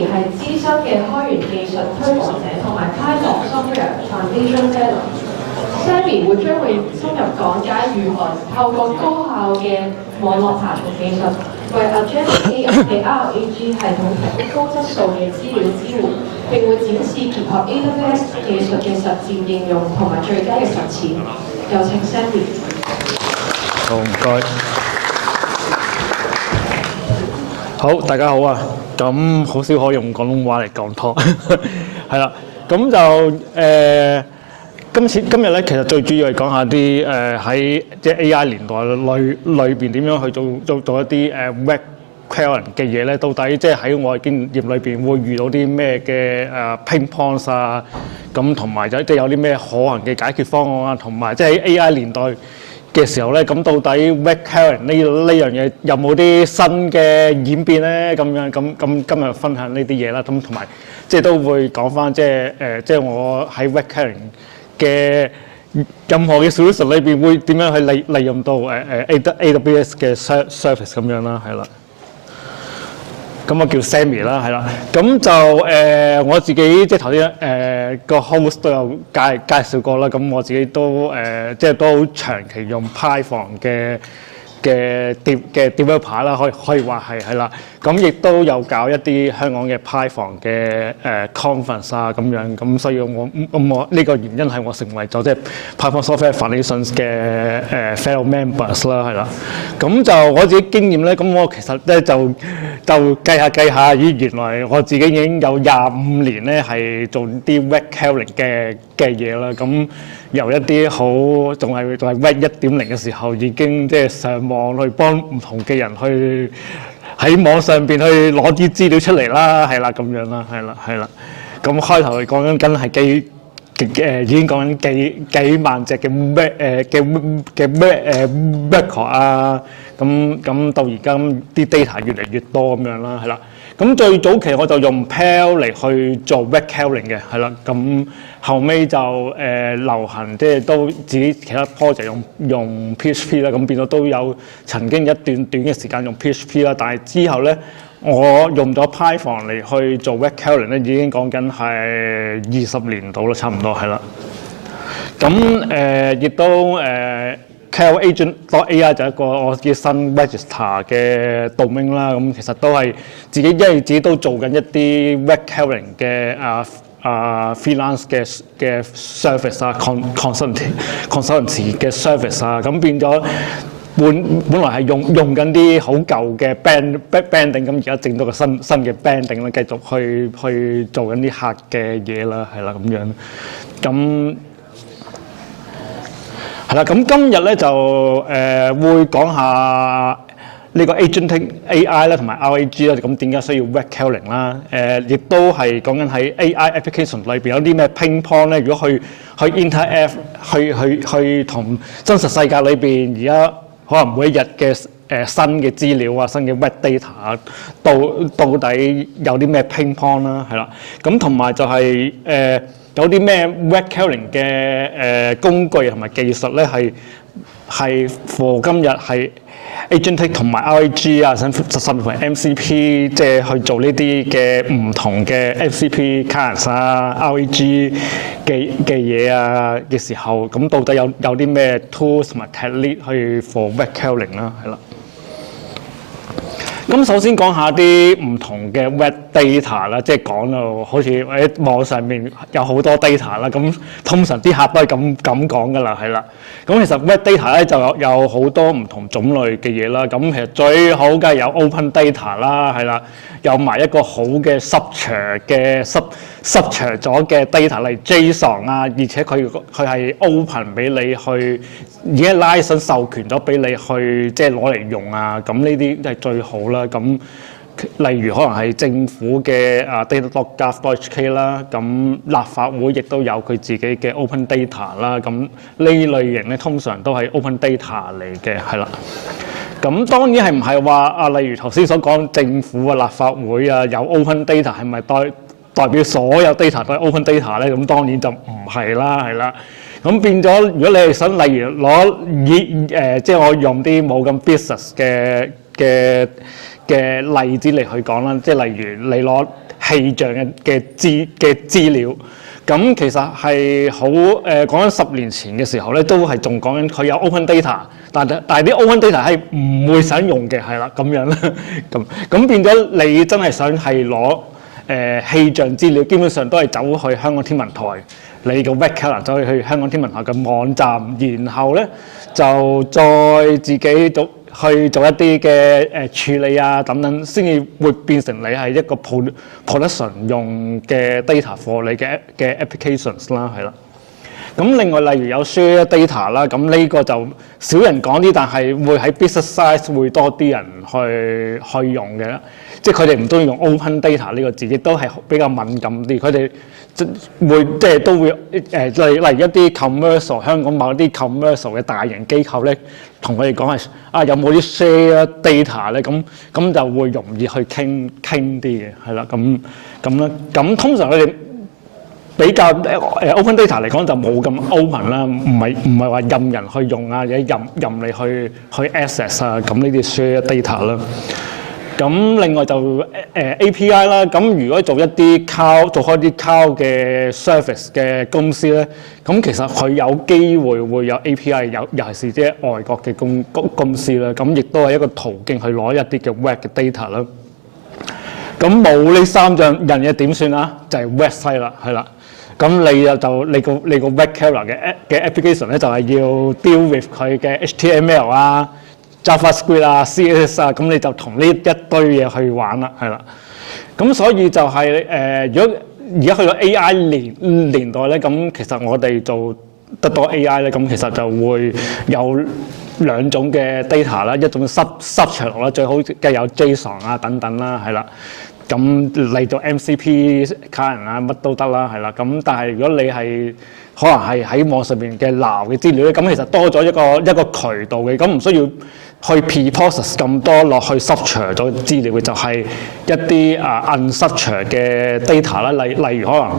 Sammy 係資深嘅開源技術推廣者同埋 Python Software Foundation Fellow。Sammy 會深入講解如何透過高效嘅網絡爬蟲技術，為 Agentic AI 嘅 RAG 系統提供高質素嘅資料支援，並會展示結合 AWS 技術嘅實戰應用同埋最佳嘅實踐。有請 Sammy。好，唔該。好，大家好啊！咁好少可以用廣東話嚟講拖，係啦。咁就今日咧，其實最主要係講下啲喺即係 AI 年代裏邊點樣去做一啲web querying 嘅嘢咧？到底即係喺我嘅經驗裏邊會遇到啲咩嘅pain points 啊？咁同埋即係有啲咩可行嘅解決方案啊？同埋即係喺 AI 年代嘅時候咧，咁到底 web querying 呢樣嘢有冇啲新嘅演變咧？咁今日分享呢啲嘢啦，咁同埋即係都會講翻即係我喺 web querying 嘅任何嘅 solution 裏邊會點樣去利用到AWS 嘅 service 咁樣啦，係啦。咁我叫 Sammy 啦，係啦。咁就我自己即係頭先個 host 都有介紹過啦。咁我自己都即係都長期用 Python 嘅 developer 啦，可以話係啦。咁亦都有搞一啲香港嘅 Python 嘅conference 啊咁樣。咁所以我呢個原因係我成為咗即係 Python Software Foundations 嘅fellow members 啦，係啦。咁就我自己經驗咧，咁我其實咧就計下，咦原來我自己已經有25年咧係做啲 web querying 嘅嘢啦。咁由一啲好仲係 Web 1.0嘅時候，已經即係上網去幫唔同嘅人去喺網上邊去攞啲資料出嚟啦，係啦咁樣啦，係啦。咁開頭講緊梗係已經講緊幾萬隻嘅 record 啊，咁到而家啲 data 越嚟越多咁樣啦，係啦。咁最早期我就用 Perl 嚟去做 web querying 嘅，係啦。咁後尾就流行，即係都自己其他 project 用 PHP 啦，咁變咗都有曾經一段短嘅時間用 PHP 啦。但係之後咧，我用咗 Python 嚟去做 web querying 咧，已經講緊係20年到啦，差唔多係啦。咁亦都Query Agent.ai 就係一個我自己新 register 嘅 domain 啦。咁其實都係因為自己都做緊一啲 web querying 嘅freelance 嘅 service 啊 consultancy 嘅 service 啊，咁變咗本來係用緊啲好舊嘅 banding， 咁而家整到個新嘅 banding 啦，繼續去做緊啲客嘅嘢啦，係啦咁樣。咁係啦，咁今日咧就會講下呢個 Agentic AI 啦，同埋 RAG 啦，咁點解需要 web querying 啦？亦都係講緊喺 AI application 裏邊有啲咩 pain point 咧？如果去 interact 去同真實世界裏邊而家可能每一日嘅新嘅資料啊、新嘅 web data 啊，到底有啲咩 pain point 啦？係啦，咁同埋就係有啲咩 web querying 嘅工具同埋技術咧，係 for 今日係 Agentic 同埋 RAG 啊，甚至乎 MCP， 即係去做呢啲嘅唔同嘅 MCP clients 啊、RAG 嘅嘢啊嘅時候，咁到底有啲咩 tools 同埋 technique 去 for web querying 啦，係啦。咁首先講下啲唔同嘅 web data 啦，即係講到好似喺網上面有好多 data 啦，咁通常啲客都係咁講噶啦，係啦。咁其實 web data 咧就有好多唔同種類嘅嘢啦。咁其實最好梗係有 open data 啦，係啦，有埋一個好嘅 structure 咗嘅 data 例如 JSON 啊，而且佢係 open 俾你去，已經 license 授權咗俾你去即係攞嚟用啊。咁呢啲係最好啦。咁例如可能係政府嘅data.gov.hk 啦，咁立法會亦都有佢自己嘅 open data 啦。咁呢類型咧通常都係 open data 嚟嘅，係啦。咁當然係唔係話例如頭先所講政府啊、立法會啊有 open data 係咪代表所有 data 都係 open data 咧？咁當然就唔係啦，係啦。咁變咗，如果你係想例如即係我用啲冇咁 business 嘅例子嚟去講啦，即係例如你攞氣象嘅資料。咁其實係好講緊10年前嘅時候咧，都係仲講緊佢有 open data， 但係啲 open data 係唔會想用嘅，係啦咁樣啦。咁變咗你真係想係攞氣象資料，基本上都係走去香港天文台，你個 weather 走去香港天文台嘅網站，然後咧就再自己去做一啲嘅處理啊等等，先至會變成你係一個 production 用嘅 data for 你嘅 applications 啦，係啦。咁另外例如有 share data 啦，咁呢個就少人講啲，但係會喺 business size 會多啲人去用嘅，即係佢哋唔中意用 open data 呢個字，亦都係比較敏感啲，佢哋會即係都會例如一啲 commercial 香港某啲 commercial 嘅大型機構咧，同佢哋講係有冇啲 share data 咧，咁就會容易去傾啲嘅，係啦，咁啦，咁通常佢哋比較open data 嚟講就冇咁 open 啦，唔係話任人去用啊，或者任你去 access 啊，咁呢啲 share data 啦。咁另外就API 啦，咁如果做一啲 cloud 做開啲 cloud 嘅 service 嘅公司咧，咁其實佢有機會會有 API，尤其是即係外國嘅公司啦，咁亦都係一個途徑去攞一啲嘅 web 嘅 data 啦。咁冇呢3樣嘢點算啊？就係 website 啦，係啦。咁你個 web server 嘅 application 咧，就係要 deal with 佢嘅 HTML 啊、JavaScript 啊、CSS 啊，咁你就同呢一堆嘢去玩啦，係啦。咁所以就係如果而家去到 AI 年代咧，咁其實我哋做得多 AI 咧，咁其實就會有2種嘅 data 啦，一種structure 啦，最好嘅有 JSON 啊等等啦，係啦。咁嚟做 MCP 卡人啊，乜都得啦，係啦。咁但係如果你係可能係喺網上邊嘅撈嘅資料咧，咁其實多咗一個渠道嘅，咁唔需要去 pre-process 咁多落去 structure 咗資料嘅，就係一啲unstructured 嘅 data 啦，例如可能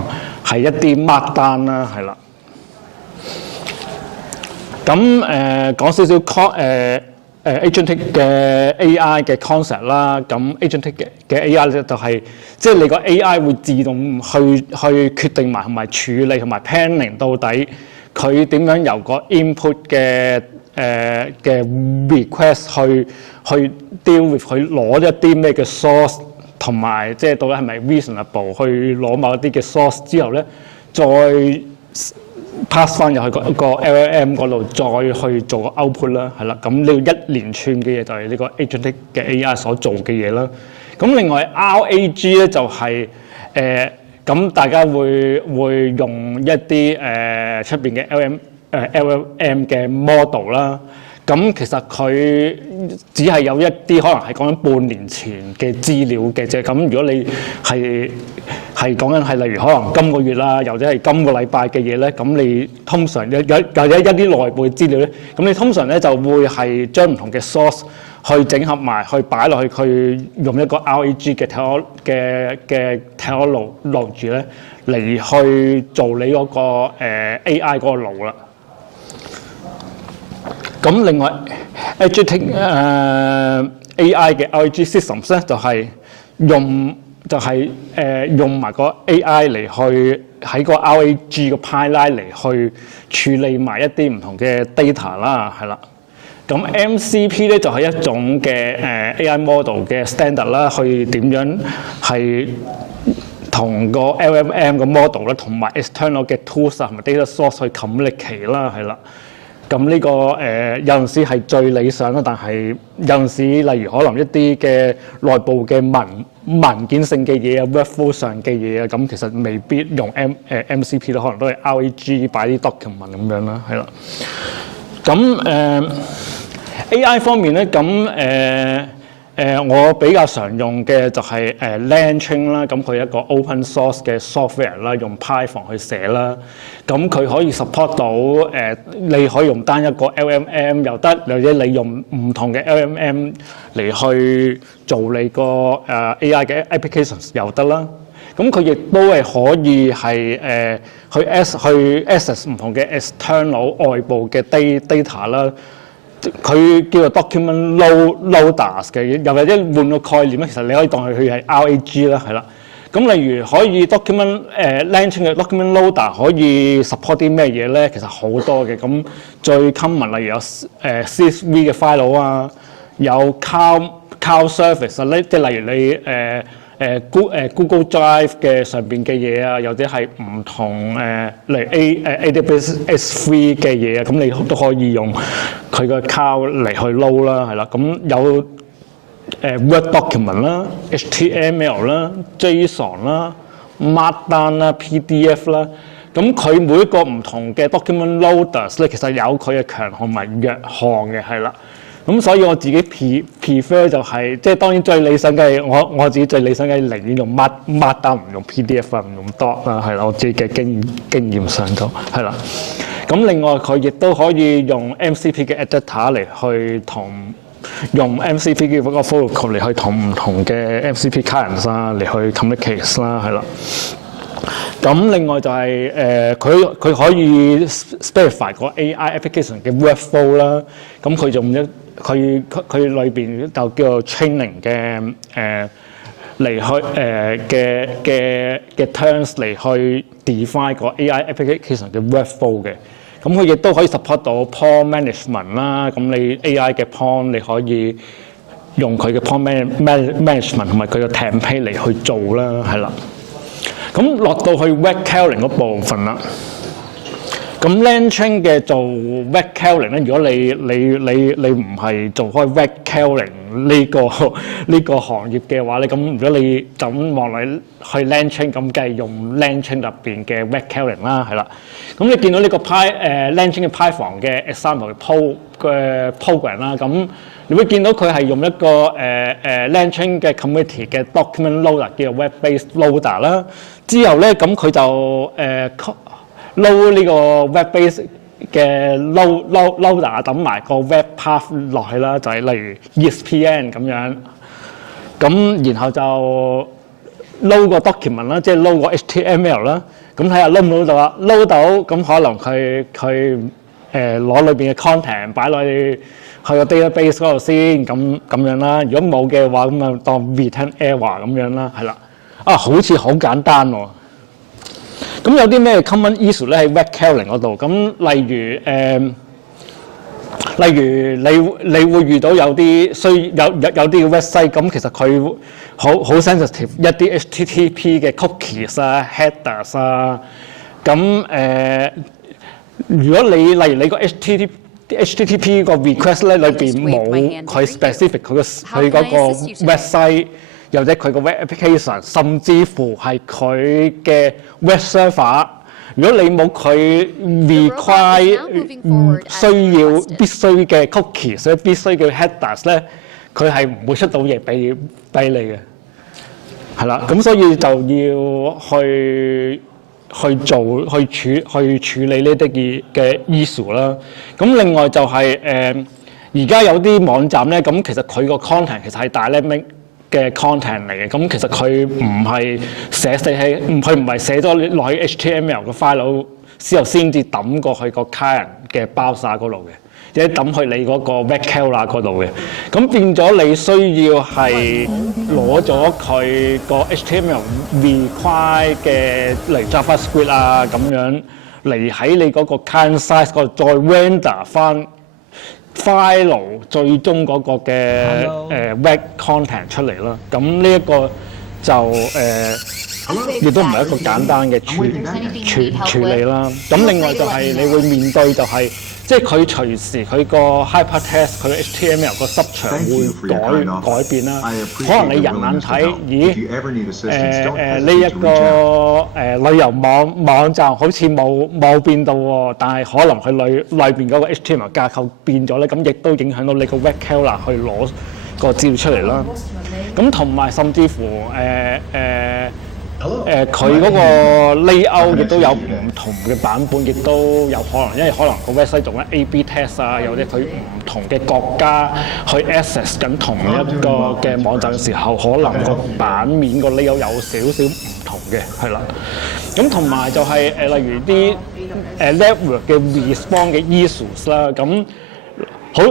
係一啲 markdown 啦，係啦。咁講少少agentic 嘅 AI 嘅 concept 啦，咁 agentic 嘅 AI 咧就係即係你個 AI 會自動去決定埋同埋處理同埋 planning 到底佢點樣由個 input 嘅 request 去 deal with 佢攞一啲咩嘅 source 同埋即係到底係咪 reasonable 去攞某一啲嘅 source 之後咧，再pass 翻入去個 LLM 嗰度，再去做個 output 啦，係啦。咁呢個一連串嘅嘢就係呢個 agentic 嘅 AI 所做嘅嘢啦。咁另外 RAG 咧就係咁大家會用一啲出邊嘅 LLM 嘅 model 啦。咁其實佢只係有一啲可能係講緊半年前嘅資料嘅啫。咁如果你係講緊係例如可能今個月啦，或者係今個禮拜嘅嘢咧，咁你通常有一啲內部嘅資料咧，咁你通常咧就會係將唔同嘅 source 去整合埋，去擺落去，佢用一個 RAG 嘅 technology 咧嚟去做你嗰個AI 嗰個腦啦。咁另外 agentic AI 嘅 RAG systems 咧就係用埋個 AI 嚟去喺個 RAG 個 pipeline 嚟去處理埋一啲唔同嘅 data 啦，係啦。咁 MCP 咧就係一種嘅AI model 嘅 standard 啦，去點樣係同個 LLM 嘅 model 咧，同埋 external 嘅 tools 同埋 data source 去 communicate 啦，係啦。咁呢個有陣時係最理想啦，但係有陣時例如可能一啲嘅內部嘅文件性嘅嘢啊 workflow 上嘅嘢啊，咁其實未必用MCP 啦，可能都係 RAG 擺啲 document 咁樣啦，係啦。咁AI 方面咧，咁我比較常用嘅就係LangChain 啦，咁佢一個 open source 嘅 software 啦，用 Python 去寫啦。咁佢可以 support 到你可以用單一個 LLM 又得，或者你用唔同嘅 LLM 嚟去做你個AI 嘅 applications 又得啦。咁佢亦都係可以係去 access 唔同嘅 external 外部嘅 data 啦。佢叫做 document loaders 嘅，又或者換個概念咧，其實你可以當佢係 RAG 啦，係啦。咁例如可以 document LangChain 嘅 document loader 可以 support 啲咩嘢咧？其實好多嘅。咁最 common 例如有CSV 嘅 file 啊，有 cloud service 啊，即係例如你Google Drive 嘅上邊嘅嘢啊，或者係唔同例如AWS S3 嘅嘢啊，咁你都可以用佢個 cloud 嚟去 load 啦，係啦。咁有Word document 啦、HTML 啦、JSON 啦、Markdown 啦、PDF 啦。咁佢每一個唔同嘅 document loaders 咧，其實有佢嘅強項同埋弱項嘅，係啦。咁所以我自己 prefer 就係、即係當然最理想嘅我自己最理想嘅寧願用 Markdown 唔用 PDF 啊，唔用 Doc 啊，係啦，我自己嘅經驗上都係啦。咁另外佢亦都可以用 MCP 嘅 editor 嚟去用 MCP 嘅嗰個 protocol 嚟去同唔同嘅 MCP clients 啊嚟去 communicate 啦，係啦。咁另外就係佢可以 specify 個 AI application 嘅 workflow 啦。咁佢用佢裏邊就叫做 training 嘅嚟去嘅 terms 嚟去 define 個 AI application 嘅 workflow 嘅。咁佢亦都可以 support 到 prompt management 啦。咁你 AI 嘅 prompt 你可以用佢嘅 prompt management 同埋佢嘅 template 嚟去做啦，係啦。咁落到去 web crawling 嗰部分啦。咁 LangChain 嘅做 web crawling 咧，如果你唔係做開 web crawling 呢個行業嘅話咧，咁如果你就咁望嚟去 LangChain，咁梗係用 LangChain 入邊嘅 web crawling 啦，係啦。咁你見到呢個LangChain 嘅 Python 嘅 example 嘅 program 啦，咁你會見到佢係用一個LangChain 嘅 community 嘅 document loader 叫做 web-based loader 啦。之後咧，咁佢就load 呢個 web-based 嘅 loader 揼埋個 web path 落去啦，就係例如 ESPN 咁樣。咁然後就 load 個 document 啦，即係 load 個 HTML 啦。咁睇下 load 唔 load 到啊 ，load 到咁可能佢攞裏邊嘅 content 擺落去個 database 嗰度先，咁樣啦。如果冇嘅話，咁啊當 return error 咁樣啦，係啦。啊，好似好簡單喎。咁有啲咩 common issue 咧喺 web crawling 嗰度？咁例如你會遇到有啲有啲嘅 website， 咁其實佢好 sensitive 一啲 HTTP 嘅 cookies 啊、headers 啊。咁如果例如你個 HTTP 個 request 咧裏邊冇佢 specific 佢嗰個 website， 或者佢個 web application， 甚至乎係佢嘅 web server， 如果你冇佢 必須嘅 cookies， 所以必須嘅 headers 咧，佢係唔會出到嘢俾你嘅，係啦。咁所以就要去處理呢啲嘅 issue 啦。咁另外就係而家有啲網站咧，咁其實佢個 content 其實係dynamic嘅 content 嚟嘅。咁其實佢唔係寫咗落去 HTML 嘅 file 之後先至抌過去個 client 嘅 browser 嗰度嘅，或者抌去你嗰個 web crawler 嗰度嘅。咁變咗你需要係攞咗佢個 HTML require 嘅嚟 JavaScript 啊咁樣嚟喺你嗰個 client size 嗰度再 render 翻 file 最終嗰個嘅web content 出嚟啦。咁呢一個就亦都唔係一個簡單嘅處理啦。咁另外就係你會面對就係、即係佢隨時佢個 hypertext 佢 HTML 個濕牆會改變啦。可能你人眼睇，呢一個旅遊網站好似冇變到喎，但係可能佢裏邊嗰個 HTML 架構變咗咧，咁亦都影響到你個 web crawler 去攞個資料出嚟啦。咁同埋甚至乎佢嗰個 layout 亦都有唔同嘅版本，亦都有可能，因為可能個 website 做緊 A/B test 啊，又或者佢唔同嘅國家去 access 緊同一個嘅網站嘅時候，可能個版面個 layout 有少少唔同嘅，係啦。咁同埋就係例如啲network 嘅 response 嘅 issues 啦，咁好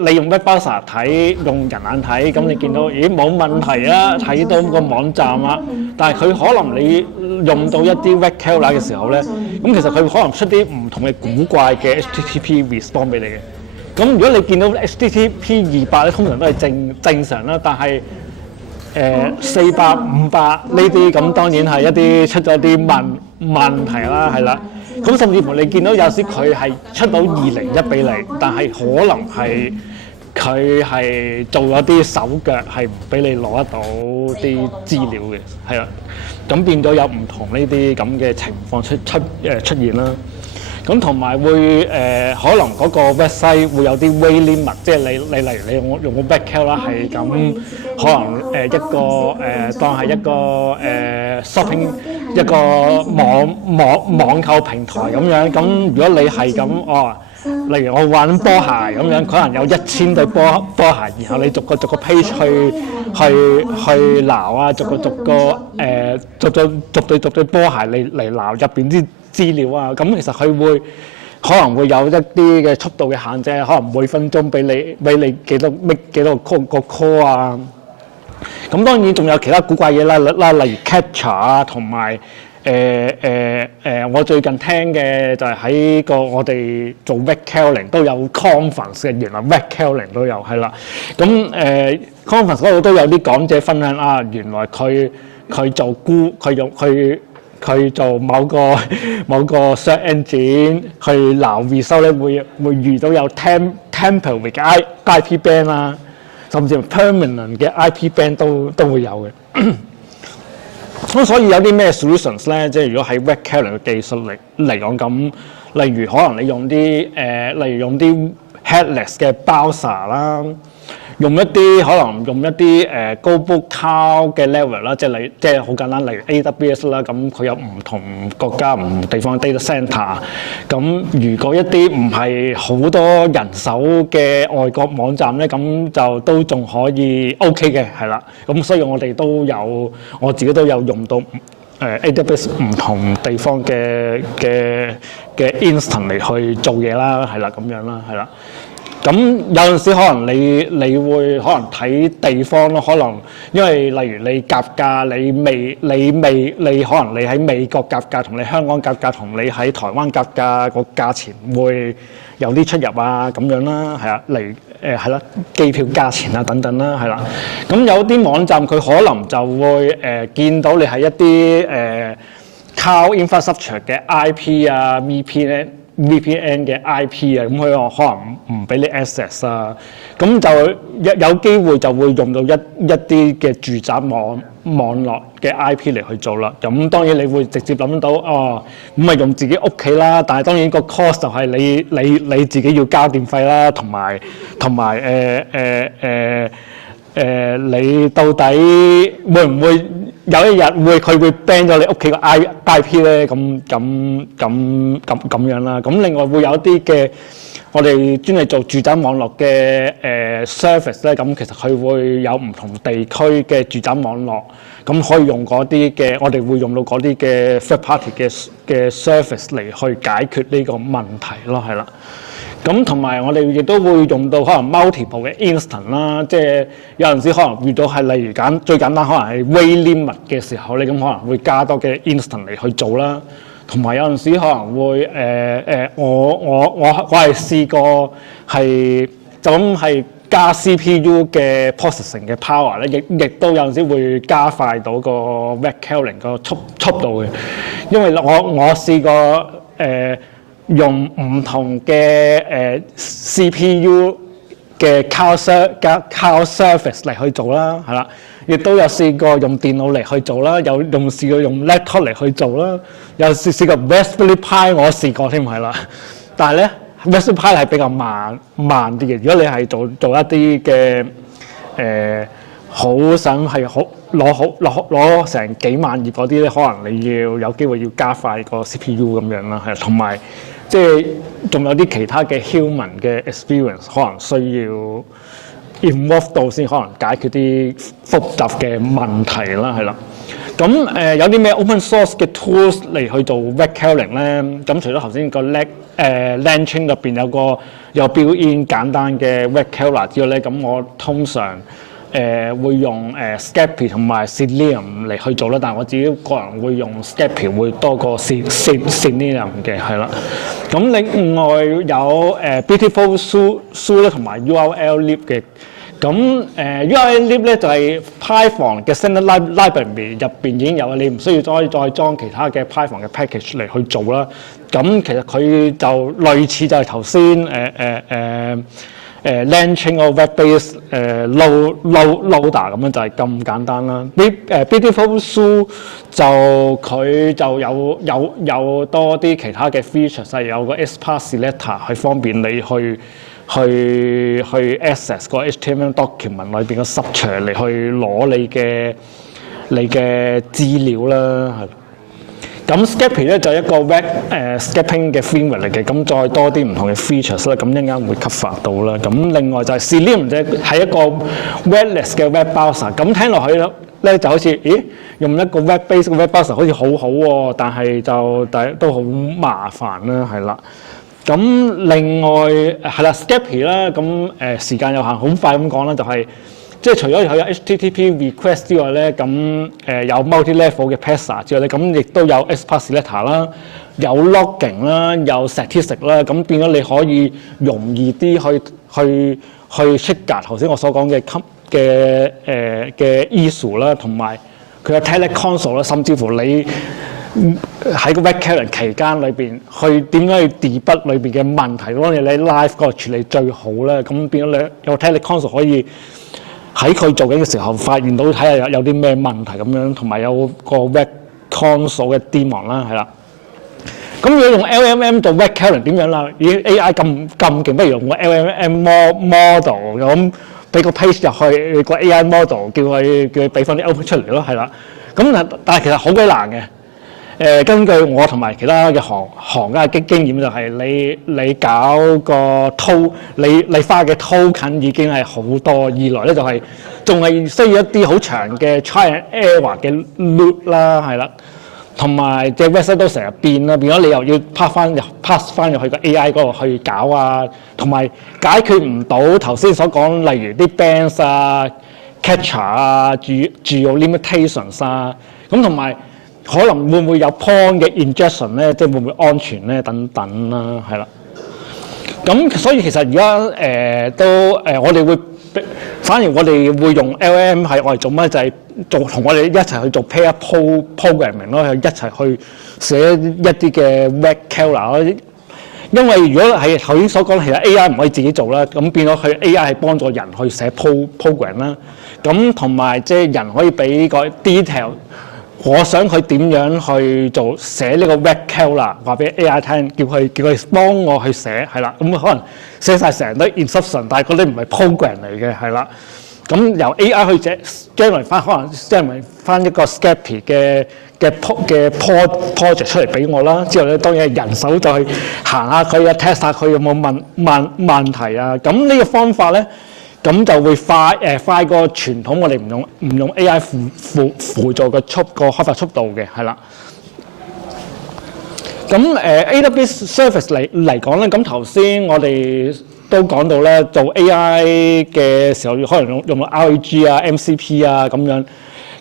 你用 web browser 睇，用人眼睇，咁你見到咦冇問題啊，睇到個網站啊，但係佢可能你用到一啲 web crawler 嘅時候咧，咁其實佢可能出啲唔同嘅古怪嘅 HTTP response 俾你嘅。咁如果你見到 HTTP 200咧，通常都係正常啦，但係400、500呢啲咁當然係一啲出咗啲問題啦，係啦。咁甚至乎你見到有時佢係出到201俾你，但係可能係佢係做咗啲手腳係唔俾你攞得到啲資料嘅，係啦。咁變咗有唔同呢啲咁嘅情況出現啦。咁同埋會可能嗰個 website 會有啲 weight limit， 即係你例如你用個 backend 啦，係咁可能一個當係一個shopping 一個網購平台咁樣。咁如果你係咁例如我玩波鞋咁樣，可能有1000對波鞋，然後你逐個 page 去撈啊，逐對波鞋嚟撈入邊啲資料啊。咁其實佢可能會有一啲嘅速度嘅限制，可能每分鐘俾你幾多個 call 啊。咁當然仲有其他古怪嘢啦，例如 captcha 啊，同埋我最近聽嘅就係喺我哋做 web crawling 都有 conference 嘅，原來 web crawling 都有係啦。咁conference 嗰度都有啲講者分享啊，原來佢做某個 search engine 去撈 result 咧，會遇到有 temporary 嘅 IP ban 啦，甚至 permanent 嘅 IP ban 都會有嘅。咁所以有啲咩 solutions 咧？即係如果喺 web crawling 嘅技術嚟講，咁例如可能你用啲 headless 嘅 browser 啦，用一啲global cloud 嘅 level 啦，即係好簡單，例如 AWS 啦，咁佢有唔同國家唔同地方 data center。咁如果一啲唔係好多人手嘅外國網站咧，咁就都仲可以 OK 嘅，係啦。咁所以我自己都有用到AWS 唔同地方嘅 instance 嚟去做嘢啦，係啦，咁樣啦，係啦。咁有陣時可能你會可能睇地方咯，可能因為例如你夾價，你可能你喺美國夾價同你香港夾價同你喺台灣夾價個價錢會有啲出入啊，咁樣啦，係啊，係啦，機票價錢啊等等啦，係啦。咁有啲網站佢可能就會見到你係一啲cloud infrastructure 嘅 IP 啊 VPN 嘅 IP 啊，咁佢可能唔俾你 access 啊，咁就有機會就會用到一啲嘅住宅網絡嘅 IP 嚟去做啦。咁當然你會直接諗到咁咪用自己屋企啦，但係當然個 cost 就係你自己要交電費啦，同埋你到底會唔會有一日佢會 ban 咗你屋企個 IP 咧？咁樣啦。咁另外會有啲嘅我哋專係做住宅網絡嘅service 咧。咁其實佢會有唔同地區嘅住宅網絡，咁可以用嗰啲嘅，我哋會用到嗰啲嘅 third party 嘅 service 嚟去解決呢個問題咯，係啦。咁同埋我哋亦都會用到可能 multiple 嘅 instance 啦，即係有陣時可能遇到係例如最簡單可能係 weight limit 嘅時候，你咁可能會加多嘅 instance 嚟去做啦。同埋有陣時可能會我係試過係就咁係加 CPU 嘅 processing 嘅 power 咧，亦都有陣時會加快到個 web crawling 個速度嘅，因為我試過用唔同嘅CPU 嘅 cloud service 嚟去做啦，係啦，亦都有試過用電腦嚟去做啦，有試過用 laptop 嚟去做啦，有試過 Raspberry Pi 我試過添，係啦，但係咧 Raspberry Pi 係比較慢啲嘅。如果你係做一啲嘅好想係攞成幾萬頁嗰啲咧，可能你要有機會要加快個 CPU 咁樣啦，係同埋。即係仲有啲其他嘅 human 嘅 experience，可能需要 involve 到先可能解決啲複雜嘅問題啦，係啦。咁有啲咩 open source 嘅 tools 嚟去做 web crawling 咧？咁除咗頭先個LangChain 入邊有 built-in 簡單嘅 web crawler 之外咧，咁我通常會用Scapy 同埋 Selenium 嚟去做啦，但係我自己個人會用 Scapy 會多過 Selenium 嘅，係啦。咁另外有Beautiful Zoo 咧同埋 URLlib 嘅。咁URLlib 咧就係 Python 嘅 standard library 入邊已經有啦，你唔需要再裝其他嘅 Python 嘅 package 嚟去做啦。咁其實佢就類似就係頭先LangChain 個 web-based loader 咁樣，就係咁簡單啦。Beautiful Zoo 就佢就有多啲其他嘅 features， 係有個 XPath selector 係方便你去 access 個 HTML document 裏邊嘅 structure 嚟去攞你嘅資料啦，係。咁 Scapy 咧就係一個 web scraping 嘅 framework 嚟嘅，咁再多啲唔同嘅 features 啦，咁一陣間會 cover 到啦。咁另外就係 Selenium 啫，係一個 webless 嘅 web browser。咁聽落去咧就好似，用一個 web-based 嘅 web browser 好似好好喎，但係都好麻煩啦，係啦。咁另外係啦 Scapy 啦，咁時間有限，好快咁講啦，就係即係除咗有 HTTP request 之外咧，咁有 multi-level 嘅 parser 之外咧，咁亦都有 XPath selector 啦，有 logging 啦，有 statistic 啦，咁變咗你可以容易啲去 trigger 頭先我所講嘅 issue 啦，同埋佢有 Telex console 啦，甚至乎你喺個 web crawling 期間裏邊，去點樣去 debug 裏邊嘅問題，當你 live 嗰個處理最好咧，咁變咗你有 Telex console 可以喺佢做緊嘅時候發現到睇下有啲咩問題咁樣，同埋有個 web console 嘅 daemon 啦，係啦。咁如果用 LLM 做 web crawling 點樣啦？已經 AI 咁勁，不如用個 LLM model 咁俾個 page 入去個 AI model，叫佢俾翻啲 output 出嚟咯，係啦。咁但係其實好鬼難嘅。根據我同埋其他嘅行家嘅經驗就係你搞個你花嘅 token 已經係好多，二來咧就係仲係需要一啲好長嘅 try and error 嘅 loop 啦，係啦，同埋隻 website 都成日變啦，變咗你又要 pass 翻入去個 AI 嗰度去搞啊，同埋解決唔到頭先所講，例如啲 bands 啊、captcha 啊、geo limitations 啊，咁同埋可能會唔會有 point 嘅 injection 咧，即係會唔會安全咧等等啦，係啦。咁所以其實而家我哋會反而我哋會用 LLM 係我哋做乜？就係同我哋一齊去做 pair programming 咯，一齊去寫一啲嘅 web crawler 咯。因為如果係頭先所講，其實 AI 唔可以自己做啦，咁變咗佢 AI 係幫助人去寫 program 啦。咁同埋即係人可以俾個 detail。我想佢點樣去做寫呢個 web crawler，話俾 AI 聽，叫佢幫我去寫，係啦。咁可能寫晒成堆 instruction，但係嗰啲唔係 program 嚟嘅，係啦。咁由 AI 去寫 generate 翻，可能 generate 翻一個 Scapy 嘅 project 出嚟俾我啦。之後咧當然係人手就去行下佢啊 test 下佢有冇問題啊。咁呢個方法咧。咁就會快過傳統，我哋唔用 AI 輔助個開發速度嘅，係啦。咁AWS Service 嚟講咧，咁頭先我哋都講到咧，做 AI 嘅時候可能用到 RAG 啊、MCP 啊咁樣。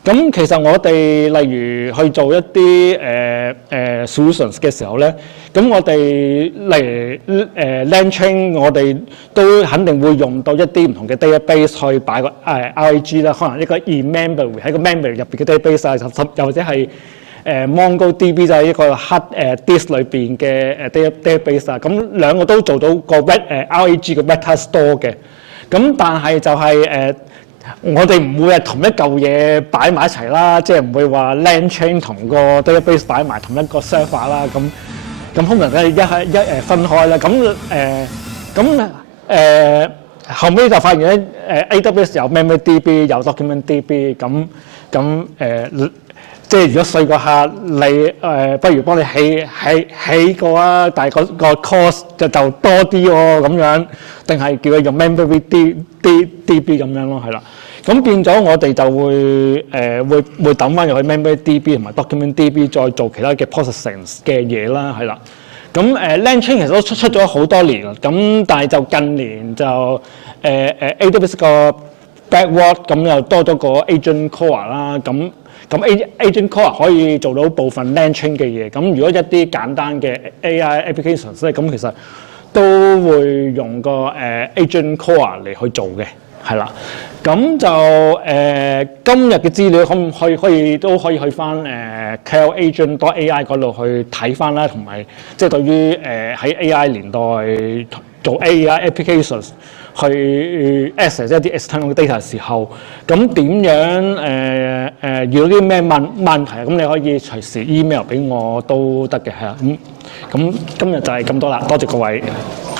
咁其實我哋例如去做一啲solutions 嘅時候咧，咁我哋例如LangChain，我哋都肯定會用到一啲唔同嘅 database 去擺個RAG 啦，可能一個 in-memory 喺個 memory 入邊嘅 database 啊，又或者係MongoDB 就係一個 hard disk 裏邊嘅database 啊，咁兩個都做到個RAG 嘅 vector store 嘅，咁但係就係我哋唔會係同一嚿嘢擺埋一齊啦，即係唔會話 LangChain 同個 database 擺埋同一個 server 啦，咁通常都係分開啦。後尾就發現咧，AWS 有 MemDB 有 DocumentDB，即係如果細個客你不如幫你起個啊，但係個 cost 就多啲喎咁樣，定係叫佢用 MemDB 咁樣咯，係啦。咁變咗我哋就會抌翻入去 MemberDB 同埋 DocumentDB 再做其他嘅 processing 嘅嘢啦，係啦。咁LangChain 其實都出咗好多年啦，咁但係就近年就AWS 個 Bedrock 咁又多咗個 Agent Core 啦，咁 Agent Core 可以做到部分 LangChain 嘅嘢。咁如果一啲簡單嘅 AI applications 咧，咁其實都會用個Agent Core 嚟去做嘅，係啦。咁就今日嘅資料可以去翻cloudagent.ai 嗰度去睇翻啦，同埋即係對於喺 AI 年代做 AI applications 去 access 一啲 external data 嘅時候，咁點樣遇到啲咩問題，咁你可以隨時 email 俾我都得嘅，係啊。咁今日就係咁多啦，多謝各位。